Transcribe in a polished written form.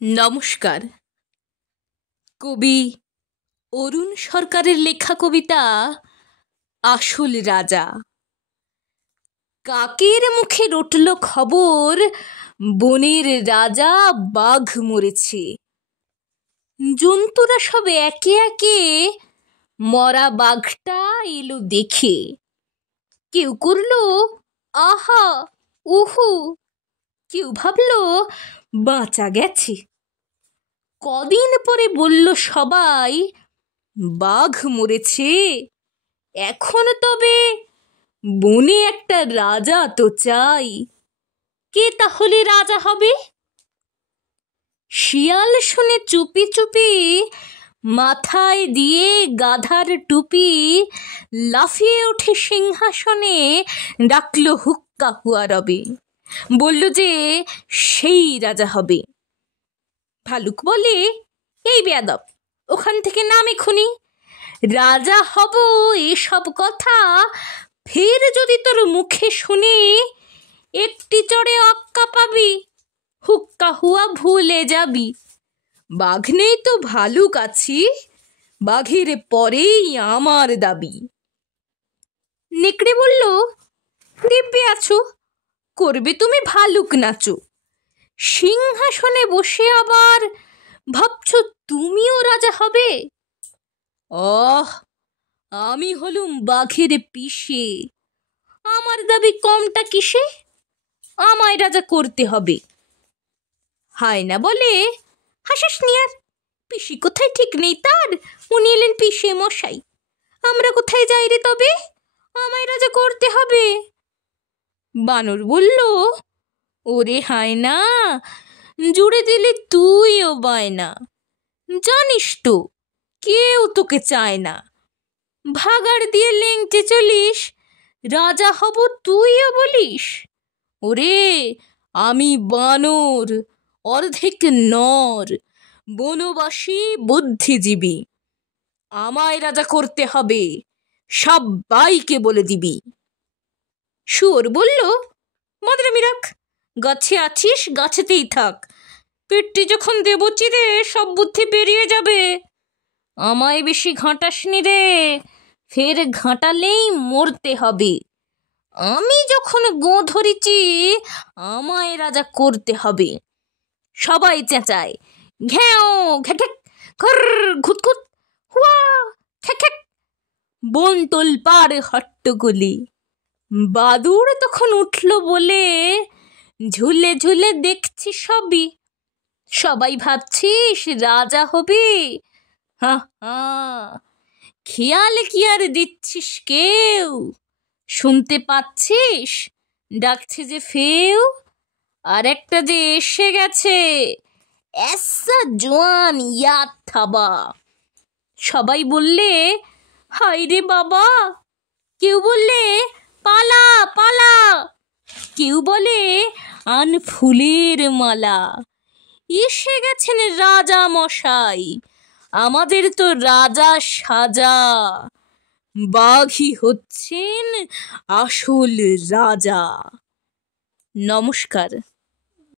নমস্কার। কবি অরুণ সরকারের লেখা কবিতা আসল রাজা। কাকের মুখে রটল খবর, বনের রাজা বাঘ মরেছে। জন্তুরা সব একে একে মরা বাঘটা এলো দেখে। কেউ করলো আহা উহু, কেউ ভাবলো বাঁচা গেছে। কদিন পরে বলল সবাই, বাঘ মরেছে, এখন তবে বনে একটা রাজা তো চাই। কে তাহলে রাজা হবে? শিয়াল শুনে চুপি চুপি মাথায় দিয়ে গাধার টুপি লাফিয়ে উঠে সিংহাসনে ডাকলো হুক্কা হুয়া রবে। বলল যে সেই রাজা হবে। ভালুক বলে, এই বেয়াদব, ওখান থেকে নাম এক্ষুনি। রাজা হব এসব কথা ফের যদি তোর মুখে শুনি, একটি চড়ে অক্কা পাবি, হুক্কা হুয়া ভুলে যাবি। বাঘ নেই তো ভালুক আছি, বাঘের পরেই আমার দাবি। নেকড়ে বলল, দিব্যে আছো, করবে তুমি ভালুক নাচো। সিংহাসনে বসে আবার ভাবছ তুমিও রাজা হবে? আমি হলুম বাঘের পিসে, আমার দাবি কমটা কিসে? আমায় রাজা করতে হবে। হায়না বলে, হাসাস নি আর, পিসি কোথায় ঠিক নেই তার, উনি এলেন পিসে মশাই। আমরা কোথায় যাই রে তবে, আমায় রাজা করতে হবে। বানর বলল, ওরে হায়না, জুড়ে দিলে তুইও বায়না, জানিস তো কেউ তোকে চায় না। ভাগাড় দিয়ে লেংচে চলিস, রাজা হব তুইও বলিস। ওরে আমি বানর, অর্ধেক নর, বনবাসী বুদ্ধিজীবী, আমায় রাজা করতে হবে, সব্বাইকে বলে দিবি। শুয়োর বলল, মদরামি রাখ, গাছে আছিস গাছেতেই থাক, পেটটি যখন দেব চিরে সব বুদ্ধি বেরিয়ে যাবে। আমায় বেশি ঘাঁটাসনি রে, ফের ঘাঁটালেই মরতে হবে। আমি যখন গো ধরেছি, আমায় রাজা করতে হবে। সবাই চেঁচায়, ঘ্যাও ঘ্যাক, ঘর ঘুতঘুত, হুয়া খ্যাক খ্যাক। বন তোলপাড় হট্টগোলে। বাদুড় তখন উঠল বলে, ঝুলে ঝুলে দেখছি সবই, সবাই ভাবছিস রাজা হবি। হা হা, খেয়াল কি আর দিচ্ছিস কেউ? শুনতে পাচ্ছিস ডাকছে যে ফেউ? আর একটা যে এসে গেছে, এসা জোয়ান ইয়াদ থাবা। সবাই বললে, হায় রে বাবা। কেউ বললে, পালা পালা। কেউ বলে, আন ফুলের মালা। এসে গেছেন রাজা মশাই, আমাদের তো রাজা সাজা। বাঘই হচ্ছেন আসল রাজা। নমস্কার।